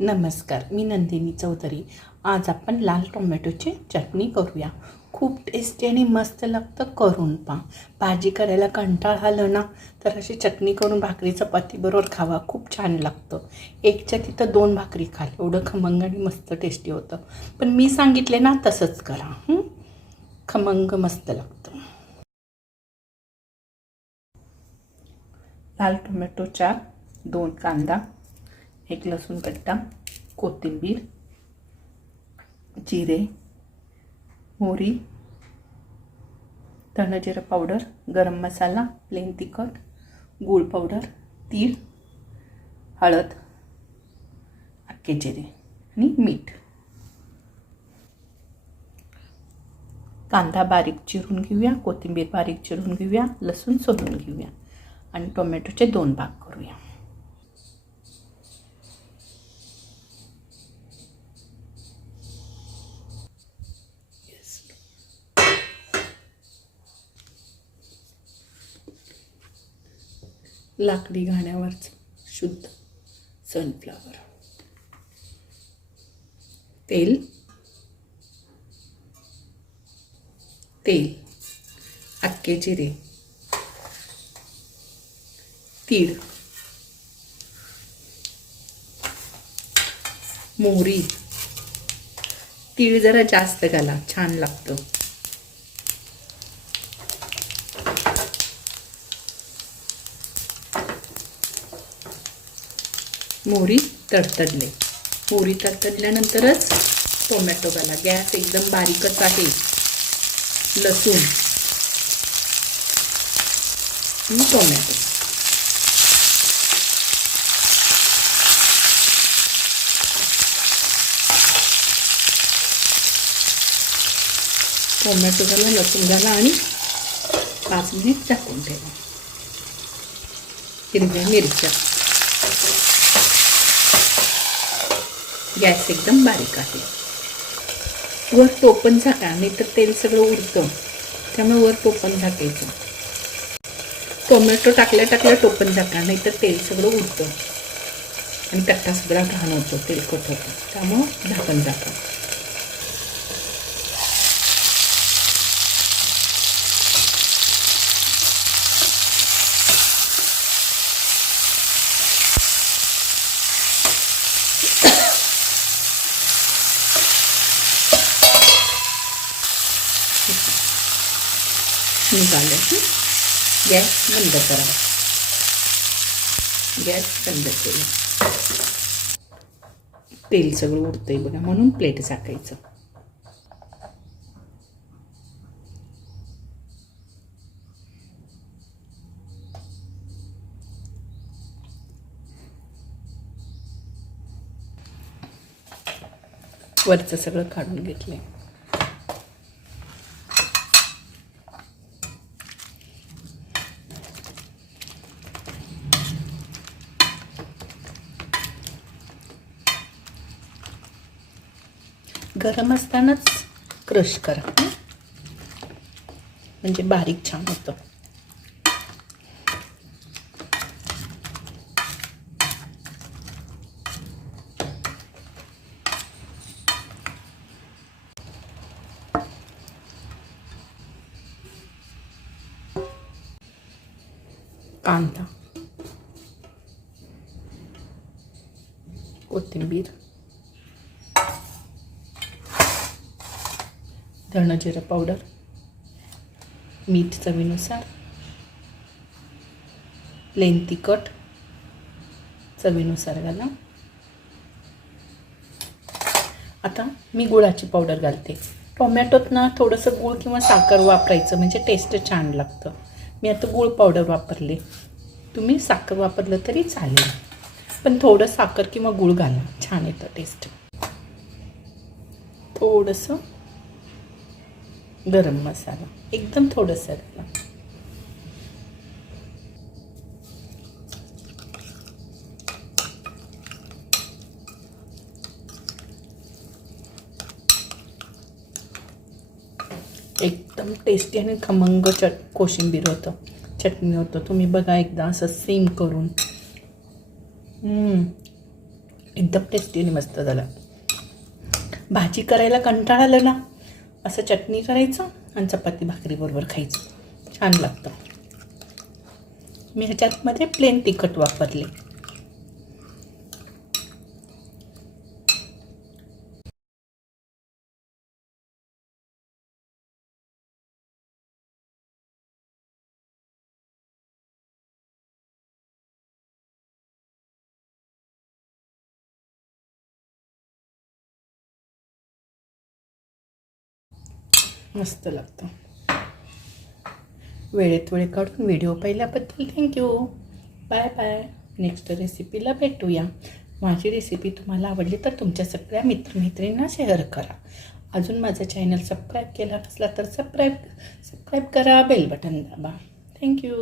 नमस्कार मी नंदिनी चौधरी. आज आपण लाल टोमॅटोची चटणी करूया. खूप टेस्टी आणि मस्त लागतं करून पा भाजी करायला कंटाळ आलं ना तर अशी चटणी करून भाकरी चपातीबरोबर खावा. खूप छान लागतं. एकच्या तिथं दोन भाकरी खाल. एवढं खमंग आणि मस्त टेस्टी होतं. पण मी सांगितले ना तसंच करा. खमंग मस्त लागतं. लाल टोमॅटोच्या दोन कांदा. एक लसूण कट्टा कोथिंबीर जिरे मोहरी तणजिरा पावडर गरम मसाला प्लेन तिखट गूळ पावडर तीळ हळद अख्खे जिरे आणि मीठ. कांदा बारीक चिरून घेऊया कोथिंबीर बारीक चिरून घेऊया लसूण सोलून घेऊया आणि टोमॅटोचे दोन भाग करूया. लाकडी घाण्यावरच शुद्ध सनफ्लावर तेल. तेल. अक्के जिरे तीळ. मोहरी. तीळ जरा जास्त घाला छान लागतं. मोहरी तडतडले. मोहरी तडतडल्यानंतरच टोमॅटो घाला गॅस एकदम बारीकच आहे. लसूण. आणि टोमॅटो टोमॅटो घाला लसूण घाला आणि पाच मिनिट टाकून ठेवा. हिरव्या मिरच्या. गॅस एकदम बारीक आहे. वर टोपण झाका नाही तर तेल सगळं उरतं. त्यामुळे वर टोपण झाकायचं. टोमॅटो टाकल्या टाकल्या टोपण झाका नाही तर तेल सगळं उरतं. आणि कट्टा सगळा घाण होतो तेलकट होतं. त्यामुळं झाकण झाका. निघालं की गॅस बंद करा. गॅस बंद केलं. तेल सगळं उडतंय बघा म्हणून प्लेट झाकायचं. वरचं सगळं काढून घेतलंय. गरम असतानाच क्रश करा म्हणजे बारीक छान होतं. कांदा कोथिंबीर धणजिरं पावडर मीठ चवीनुसार प्लेन तिखट चवीनुसार घाला. आता मी गुळाची पावडर घालते. टोमॅटोत ना थोडंसं गूळ किंवा साखर वापरायचं म्हणजे टेस्ट छान लागतं. मी आता गूळ पावडर वापरले. तुम्ही साखर वापरलं तरी चालेल. पण थोडं साखर किंवा गूळ घाला. छान येतं टेस्ट थोडंसं गरम मसाला एकदम थोडंसं घाला एकदम टेस्टी आणि खमंग चट कोशिंबीर होतं चटणी होतं. तुम्ही बघा एकदा असं सेम करून. एकदम टेस्टी आणि मस्त झालं. भाजी करायला कंटाळा आलं ना? असं चटणी करायचं आणि चपाती भाकरीबरोबर खायचं. छान लागतं. मी ह्याच्यामध्ये प्लेन तिखट वापरले. मस्त लागतं. वेळेत वेळ काढून व्हिडिओ पाहिल्याबद्दल थँक्यू बाय बाय नेक्स्ट रेसिपीला भेटूया. माझी रेसिपी तुम्हाला आवडली तर तुमच्या सगळ्या मित्रमैत्रिणींना शेअर करा. अजून माझं चॅनल सबस्क्राईब केला नसला तर सबस्क्राईब सबस्क्राईब करा बेल बटन दाबा. Thank you